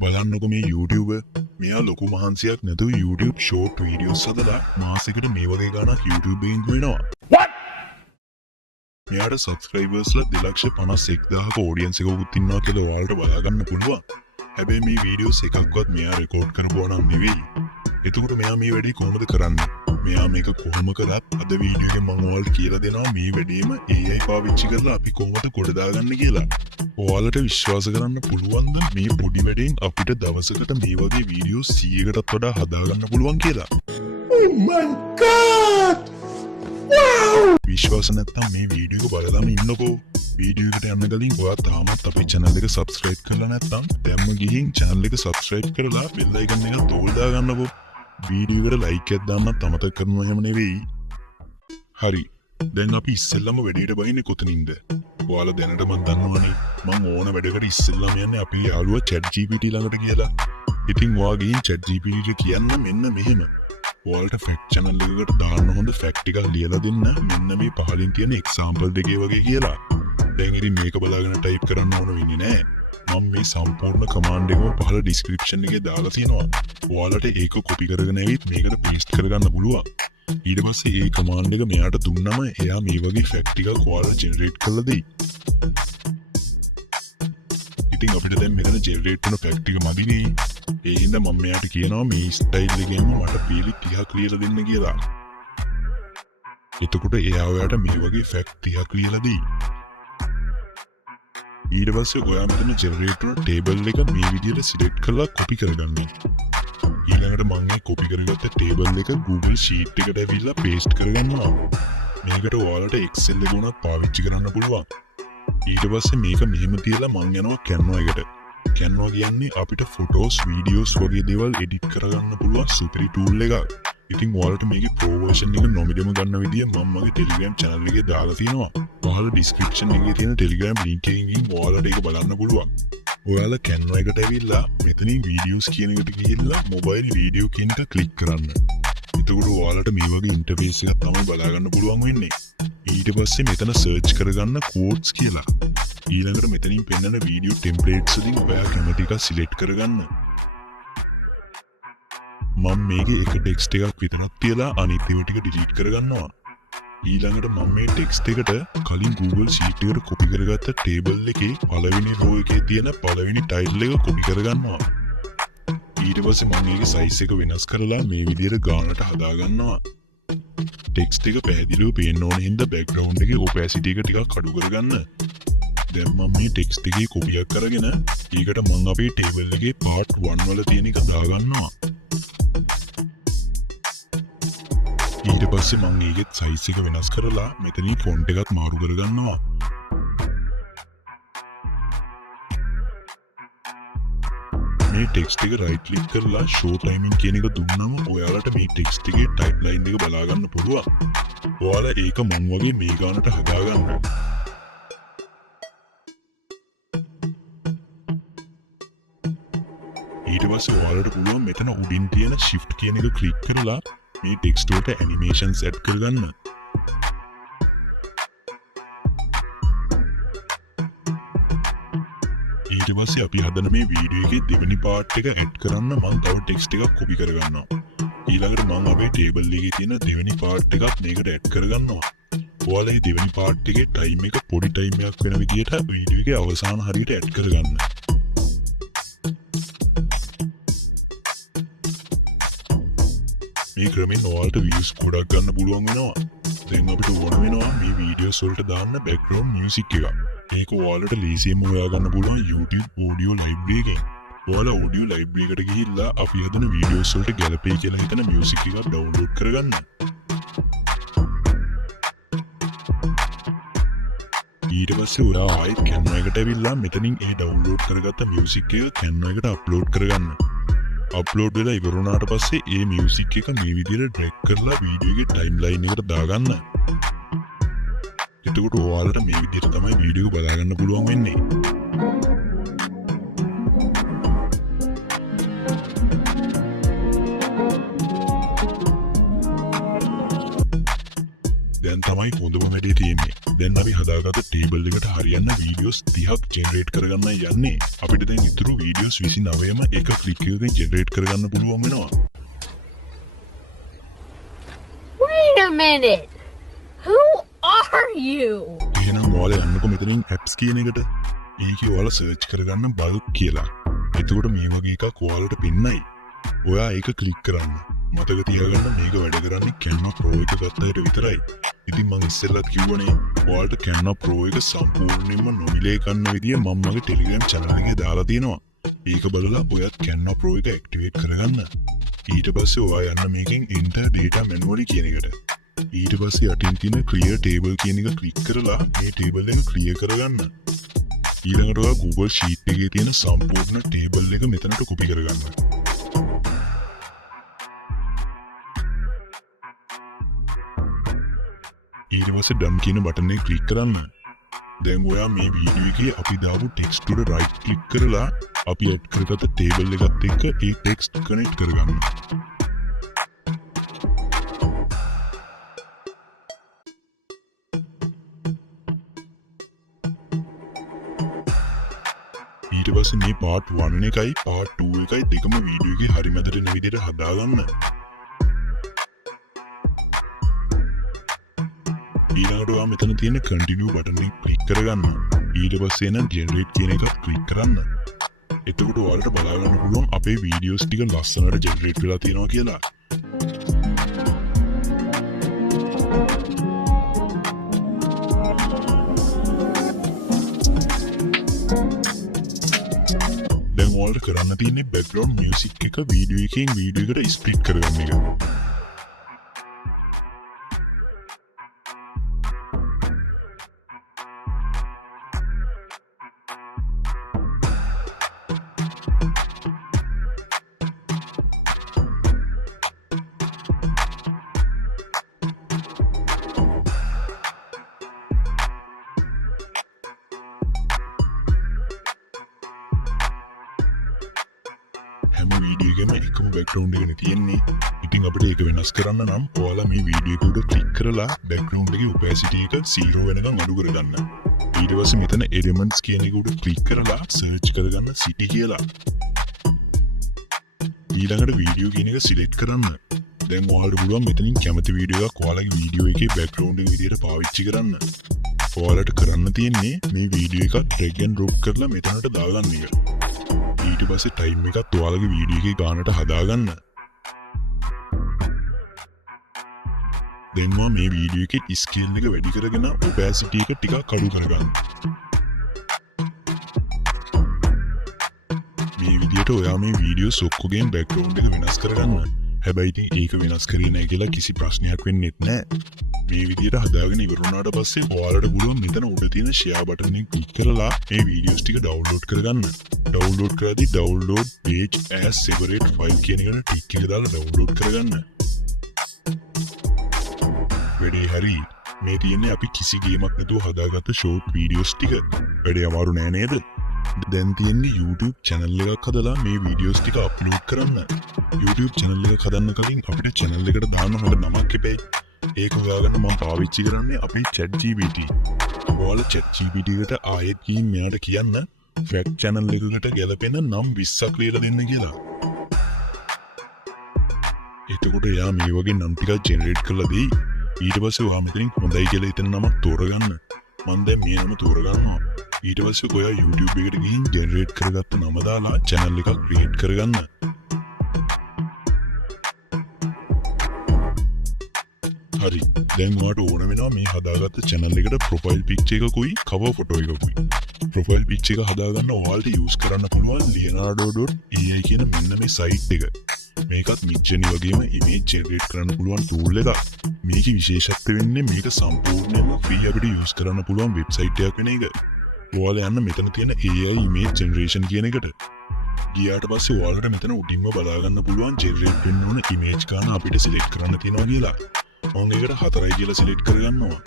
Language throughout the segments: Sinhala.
බලන්නකො මේ YouTube මෙයා ලොකු මහන්සියක් නැතුව YouTube short videos හදලා මාසෙකට මේ වගේ ගාණක් YouTube එකෙන් වෙනවා. මෙයාට subscribersලා 2,51,000ක audience එකකුත් ඉන්නවා කියලා ඔයාලට බලා ගන්න පුළුවන්. හැබැයි මේ videos එකක්වත් මෙයා record කරපුවා නම් නෙවෙයි. එතකොට මෙයා මේ වැඩේ කොහොමද කරන්නේ? මෙයා මේක කොහොම කරත් අද වීඩියෝ එකෙන් මම ඔයාලට කියලා දෙනවා මේ වැඩේම AI පාවිච්චි කරලා අපි කොහොමද ගොඩ දාගන්නේ කියලා. ඔයාලට විශ්වාස කරන්න පුළුවන්ද මේ පොඩි වැඩෙන් අපිට දවසකට මේ වගේ වීඩියෝ 100කටත් වඩා හදාගන්න පුළුවන් කියලා? Oh my god! Wow! විශ්වාස නැත්නම් මේ වීඩියෝ එක බලලාම ඉන්නකෝ. වීඩියෝ එකට යන්න කලින් ඔයා තාමත් අපේ channel එක subscribe කරලා නැත්නම් දැම්ම ගිහින් channel එක subscribe කරලා bell icon එක තෝල් දාගන්නකෝ. වීඩියෝ එකට like එකක් දාන්නත් අමතක කරනවා එහෙම නෙවෙයි. හරි. දැන් අපි ඉස්සෙල්ලම වැඩේට බහින්නේ කොතනින්ද? ඔයාලා දැනට මම දන්නවනේ මම ඕන වැඩකට ඉස්සෙල්ලම යන්නේ අපේ යාළුවා ChatGPT ළඟට කියලා. ඉතින් ඔයා ගිහින් ChatGPT කියන්න මෙන්න මෙහෙම. ඔයාලට fact channel එකකට දාන්න හොඳ fact ටිකක් ලියලා දෙන්න මෙන්න මේ පහලින් තියෙන example දෙකේ වගේ කියලා. දැන් ඉතින් මේක බලාගෙන type කරන්න ඕන වෙන්නේ නැහැ. මම මේ සම්පූර්ණ command එකම පහල description එකේ දාලා තියෙනවා. ඔයාලට ඒක copy කරගෙන ඇවිත් මේකට paste කරගන්න පුළුවන්. ඊට පස්සේ ඒ command එක මෙයාට දුන්නම එයා මේ වගේ fact ටිකක් ඔයාලට generate කරලා දෙයි. ඉතින් අපිට දැන් මෙතන generate කරන fact ටික මදිනේ. ඒ හින්දා මම මෙයාට කියනවා මේ style එකෙන්ම මට පීලි 30ක් ලියලා දෙන්න කියලා. එතකොට එයා ඔයාට මේ වගේ fact 30ක් ලියලා දෙයි. ඊට පස්සේ ඔයා මෙතන generator table එක මේ විදිහට select කරලා copy කරගන්න. ඊළඟට මම මේ copy කරගත්ත table එක Google Sheet එකට ඇවිල්ලා paste කරගන්නවා. මේකට ඔයාලට Excel එක උනත් පාවිච්චි කරන්න පුළුවන්. ඊට පස්සේ මේක මෙහෙම තියලා මම යනවා Canva එකට. Canva කියන්නේ අපිට photos, videos වගේ දේවල් edit කරගන්න පුළුවන් super tool එකක්. ඉතින් ඔයාලට මේකේ pro version එක නොමිඩම ගන්න විදිය මම මගේ Telegram channel එකේ දාලා තියෙනවා. පහළ description එකේ තියෙන Telegram link එකෙන් ඔයාලට ඒක බලන්න පුළුවන්. ඔයාලා Canva එකට ඇවිල්ලා මෙතනින් videos කියන එකට ගිහිල්ලා mobile video කියන එක click කරන්න. එතකොට ඔයාලට මේ වගේ interface එකක් තමයි බලා ගන්න පුළුවන් වෙන්නේ. ඊට පස්සේ මෙතන search කරගන්න quotes කියලා. ඊළඟට මෙතනින් පෙන්නන video templates වලින් ඔයා කැමති එකක් select කරගන්න. මම මේකේ එක ටෙක්ස්ට් එකක් විතරක් තියලා අනිත් ඒවා ටික delete කරගන්නවා. ඊළඟට මම මේ ටෙක්ස්ට් එකට කලින් Google Sheet එකට copy කරගත්ත table එකේ පළවෙනි row එකේ තියෙන පළවෙනි title එක copy කරගන්නවා. ඊට පස්සේ මම මේකේ size එක වෙනස් කරලා මේ විදිහට ගානට හදා ගන්නවා. ටෙක්ස්ට් එක පැහැදිලිව පේන්න ඕන හින්දා background එකේ opacity එක ටිකක් අඩු කරගන්න. දැන් මම මේ ටෙක්ස්ට් එකේ copy එකක් කරගෙන ඒකට මම අපේ table එකේ part 1 වල තියෙන එක දාගන්නවා. ඊට පස්සේ මම ඒකෙත් size එක වෙනස් කරලා මෙතනින් font එකත් මාරු කරගන්නවා. මේ ටෙක්ස්ට් එක right click කරලා show timing කියන එක දුන්නම ඔයාලට මේ ටෙක්ස්ට් එකේ typeline එක බලා ගන්න පුළුවන්. ඔයාලා ඒක මම වගේ මේ ගානට හදා ගන්න. ඊට පස්සේ ඔයාලට පුළුවන් මෙතන උඩින් තියෙන shift කියන එක click කරලා මේ ටෙක්ස්ට් වලට animations add කරගන්න. ඊට පස්සේ අපි හදන මේ වීඩියෝ එකේ දෙවෙනි part එක add කරන්න මම තව ටෙක්ස්ට් එකක් copy කරගන්නවා. ඊළඟට මම අපේ table එකේ තියෙන දෙවෙනි part එකත් මේකට add කරගන්නවා. ඔයාලා මේ දෙවෙනි part එකේ time එක පොඩි time එකක් වෙන විදිහට වීඩියෝ එකේ අවසාන හරියට add කරගන්න. මේ ක්‍රමෙන් ඔයාලට views ගොඩක් ගන්න පුළුවන් වෙනවා. දැන් අපිට ඕන වෙනවා මේ වීඩියෝස් වලට දාන්න background music එකක්. ඒක ඔයාලට ලේසියෙන්ම හොයා ගන්න පුළුවන් YouTube audio library එකෙන්. ඔයාලා audio library එකට ගිහිල්ලා අපි හදන වීඩියෝස් වලට ගැලපෙයි කියලා හිතන music එකක් download කරගන්න. ඊට පස්සේ ඔයා ආයෙත් Canva එකට ඇවිල්ලා මෙතනින් ඒ download කරගත්ත music එක Canva එකට upload කරගන්න. අප්ලෝඩ් වෙලා ඉවර වුණාට පස්සේ ඒ මියුසික් එක මේ විදිහට ඩ්‍රැග් කරලා වීඩියෝ එකේ ටයිම්ලයින් එකට දාගන්න. එතකොට ඔයාලට මේ විදිහට තමයි වීඩියෝ එක බලා ගන්න පුළුවන් වෙන්නේ. දැන් තමයි හොඳම වැඩේ තියෙන්නේ. දැන් දැන් අපි හදාගත්ත ටේබල් එකට හරියන්න වීඩියෝස් 30ක් ජෙනරේට් කරගන්න යන්නේ. අපිට දැන් ඉතුරු වීඩියෝස් 29ම එක ක්ලික් එකකින් ජෙනරේට් කරගන්න පුළුවන් වෙනවා. Wait a minute. Who are you? එහෙනම් ඔයාලා යන්නකො මෙතනින් apps කියන එකට. මේකේ ඔයාලා සර්ච් කරගන්න bulk කියලා. එතකොට මේ වගේ එකක් ඔයාලට පෙන්නයි. ඔයා ඒක ක්ලික් කරන්න. මතක තියාගන්න මේක වැඩ කරන්නේ Canva Pro එක ගත්තාට විතරයි. ඉතින් මම ඉස්සෙල්ලත් කිව්වනේ ඔයාලට Canva Pro එක සම්පූර්ණයෙන්ම නොමිලේ ගන්න විදිය මම මගේ Telegram channel එකේ දාලා තියෙනවා. ඒක බලලා ඔයත් Canva Pro එක ඇක්ටිවේට් කරගන්න. ඊට පස්සේ ඔයා යන්න මේකෙන් enter data manually කියන එකට. ඊට පස්සේ යටින් තියෙන clear table කියන එක ක්ලික් කරලා මේ table එක clear කරගන්න. ඊළඟට ඔයා Google Sheet එකේ තියෙන සම්පූර්ණ table එක මෙතනට copy කරගන්න. ඊට පස්සේ done කියන බටන් එක ක්ලික් කරන්න. දැන් ඔයා මේ වීඩියෝ එකේ අපි දාපු ටෙක්ස්ට් උඩ right click කරලා අපි add කරගත්ත table එකත් එක්ක ඒ ටෙක්ස්ට් connect කරගන්න. ඊට පස්සේ මේ part 1 එකයි part 2 එකයි දෙකම වීඩියෝ එකේ හරි මැදට එන විදිහට හදාගන්න. ඊළඟට ඔයා මෙතන තියෙන continue බටන් එක ක්ලික් කරගන්න. ඊට පස්සේ එන generate කියන එක ක්ලික් කරන්න. එතකොට ඔයාලට බලා ගන්න පුළුවන් අපේ වීඩියෝස් ටික ලස්සනට generate වෙලා තියෙනවා කියලා. දැන් ඔයාලට කරන්න තියෙන්නේ background music එක වීඩියෝ එකෙන් වීඩියෝ එකට split කරගන්න එක. හැම වීඩියෝ එකෙම එකම බෑග්ග්‍රවුන්ඩ් එකනේ තියෙන්නේ. ඉතින් අපිට ඒක වෙනස් කරන්න නම් ඔයාලා මේ වීඩියෝ එක උඩ ක්ලික් කරලා බෑග්ග්‍රවුන්ඩ් එකේ opacity එක 0 වෙනකන් අඩු කරගන්න. ඊට පස්සේ මෙතන elements කියන එක උඩ ක්ලික් කරලා search කරගන්න city කියලා. ඊළඟට වීඩියෝ කියන එක select කරන්න. දැන් ඔයාලට පුළුවන් මෙතනින් කැමති වීඩියෝ එකක් ඔයාලගේ වීඩියෝ එකේ බෑග්ග්‍රවුන්ඩ් එක විදිහට පාවිච්චි කරන්න. ඔයාලට කරන්න තියෙන්නේ මේ වීඩියෝ එක drag and drop කරලා මෙතනට දාගන්න එක. ඊට පස්සේ ටයිම් එකත් ඔයාලගේ වීඩියෝ එකේ ගානට හදාගන්න. දැන් මේ වීඩියෝ එකේ ස්කේල් එක වැඩි කරගෙන opacity එක ටිකක් අඩු කරගන්න. මේ විදිහට ඔයා මේ වීඩියෝස් ඔක්කොගෙන් බෑග්ග්‍රවුන්ඩ් එක වෙනස් කරගන්න. හැබැයි ඉතින් ඒක වෙනස් කරේ නැහැ කියලා කිසි ප්‍රශ්නයක් වෙන්නේ නැහැ. මේ විදිහට හදාගෙන ඉවර වුණාට පස්සේ ඔයාලට පුළුවන් මෙතන උඩ තියෙන share button එක ක්ලික් කරලා මේ වීඩියෝස් ටික download කරගන්න. download කරද්දී download page as separate file කියන එකට ටික් එක දාලා download කරගන්න. වැඩේ හරි. මේ තියෙන්නේ අපි කිසි ගේමක් නැතුව හදාගත්ත short videos ටික. වැඩේ අමාරු නෑ නේද? දැන් තියෙන්නේ YouTube channel එකක් හදලා මේ videos ටික upload කරන්න. YouTube channel එකක් හදන්න කලින් අපිට channel එකට දාන්න හොඳ නමක් එපැයි. ඒක හොයාගන්න මම පාවිච්චි කරන්නේ අපේ ChatGPT. ඔයාලා ChatGPT එකට ආයෙත් ගිහින් මෙයාට කියන්න fact channel එකකට ගැලපෙන නම් 20ක් ලියලා දෙන්න කියලා. එතකොට එයා මේ වගේ නම් ටිකක් generate කරලා දෙයි. ඊට පස්සේ ඔයා මෙතනින් හොඳයි කියලා හිතන නමක් තෝරගන්න. මම දැන් මේ නම තෝරගන්නවා. ඊට පස්සේ ඔයා YouTube එකට ගිහින් generate කරගත්ත නම දාලා channel එකක් create කරගන්න. හරි. දැන් ඔයාලට ඕන වෙනවා මේ හදාගත්ත channel එකට profile picture එකකුයි cover photo එකකුයි. profile picture එක හදාගන්න ඔයාලට use කරන්න පුළුවන් leonardo.ai කියන මෙන්න මේ site එක. මේකත් Midjourney වගේම image generate කරන්න පුළුවන් tool එකක්. මේකේ විශේෂත්වය වෙන්නේ මේක සම්පූර්ණයෙන්ම free අපිට use කරන්න පුළුවන් website එකක් වෙන එක. ඔයාලා යන්න මෙතන තියෙන AI image generation කියන එකට. ගියාට පස්සේ ඔයාලට මෙතන උඩින්ම බලා ගන්න පුළුවන් generate වෙන්න ඕන image ගන්න අපිට select කරන්න තියෙනවා කියලා. මම ඒකට 4යි කියලා select කරගන්නවා.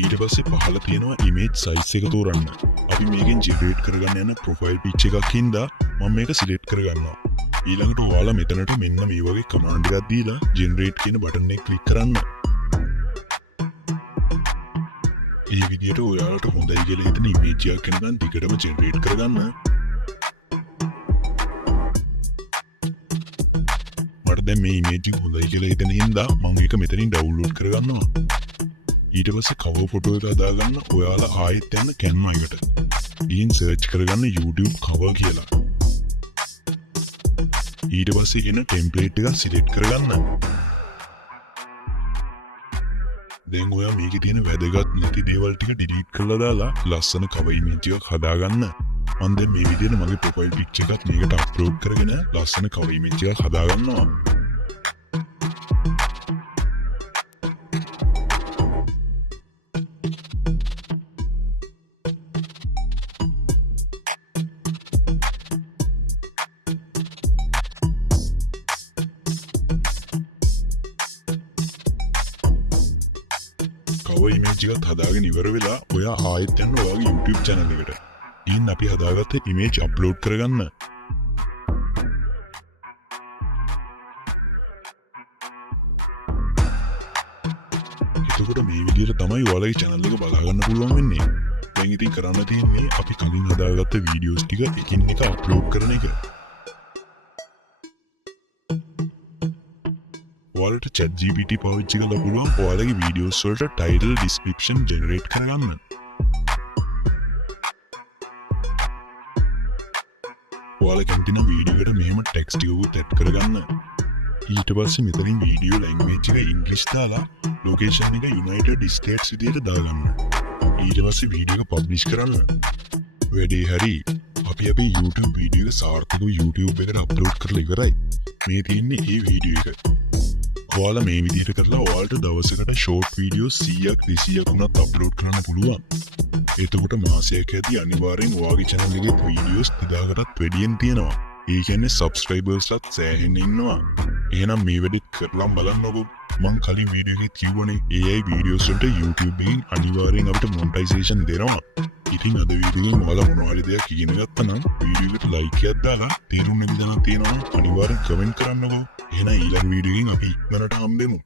ඊට පස්සේ පහළ තියෙනවා image size එක තෝරන්න. අපි මේකෙන් generate කරගන්න යන profile picture එකක් හින්දා මම මේක select කරගන්නවා. ඊළඟට ඔයාලා මෙතනට මෙන්න මේ වගේ command එකක් දීලා generate කියන බටන් එක click කරන්න. ඒ විදිහට ඔයාලට හොඳයි කියලා හිතන ඉමේජ් එකක් එනකන් ටිකටම ජෙනරේට් කරගන්න. මට දැන් මේ ඉමේජ් එක හොඳයි කියලා හිතන හින්දා මම ඒක මෙතනින් ඩවුන්ලෝඩ් කරගන්නවා. ඊට පස්සේ කවර් ෆොටෝ එක හදාගන්න ඔයාලා ආයෙත් යන්න Canva එකට. ඊන් සර්ච් කරගන්න YouTube cover කියලා. ඊට පස්සේ එන ටෙම්ප්ලේට් එක සිලෙක්ට් කරගන්න. දැන් ඔයා මේකේ තියෙන වැදගත් නැති දේවල් ටික ඩිලීට් කරලා දාලා ලස්සන cover image එකක් හදාගන්න. මම දැන් මේ විදිහට මගේ profile picture එකත් මේකට අප්ලෝඩ් කරගෙන ලස්සන cover image එකක් හදාගන්නවා. cover image එකත් හදාගෙන ඉවර වෙලා ඔයා ආයෙත් යන්න ඔයාගේ YouTube channel එකට. ඊන් අපි හදාගත්ත image upload කරගන්න. එතකොට මේ විදිහට තමයි ඔයාලගේ channel එක බලා ගන්න පුළුවන් වෙන්නේ. දැන් ඉතින් කරන්න තියෙන්නේ අපි කලින් හදාගත්ත videos ටික එකින් එක upload කරන එක. ඔයාලට ChatGPT පාවිච්චි කරලා පුළුවන් ඔයාලගේ videos වලට title description generate කරගන්න. ඔයාලා කැමති නම් වීඩියෝ එකට මෙහෙම ටෙක්ස්ට් එකකුත් ඇඩ් කරගන්න. ඊට පස්සේ මෙතනින් වීඩියෝ ලැන්ග්වේජ් එක ඉංග්‍රීසි දාලා ලොකේෂන් එක United States විදියට දාගන්න. ඊට පස්සේ වීඩියෝ එක පබ්ලිෂ් කරන්න. වැඩේ හරි. අපි අපේ YouTube වීඩියෝ එක සාර්ථකව YouTube එකට අප්ලෝඩ් කරලා ඉවරයි. මේ තියෙන්නේ මේ වීඩියෝ එක. ඔයාලා මේ විදිහට කරලා ඔයාලට දවසකට ෂෝට් වීඩියෝ 100ක් 200ක් වුණත් අප්ලෝඩ් කරන්න පුළුවන්. එතකොට මාසයක් ඇති අනිවාර්යෙන් ඔයාගේ channel එකේ වීඩියෝස් 3000කටත් වැඩියෙන් තියෙනවා. ඒ කියන්නේ subscribersලත් සෑහෙන්න ඉන්නවා. එහෙනම් මේ වැඩේ කරලා බලන්නකෝ. මං කලින් වීඩියෝ එකේ කිව්වනේ AI වීඩියෝස් වලට YouTube එකෙන් අනිවාර්යෙන් අපිට මොනිටයිසේෂන් දෙනවා. ඉතින් අද වීඩියෝ එකෙන් ඔයාලා මොනවා හරි දෙයක් ඉගෙන ගත්තා නම් වීඩියෝ එකට ලයික් එකක් දාලා තීරුම් නැති දැනක් තියෙනවා අනිවාර්යෙන් කමෙන්ට් කරන්නකෝ. එහෙනම් ඊළඟ වීඩියෝ එකෙන් අපි ඉක්මනට හම්බෙමු.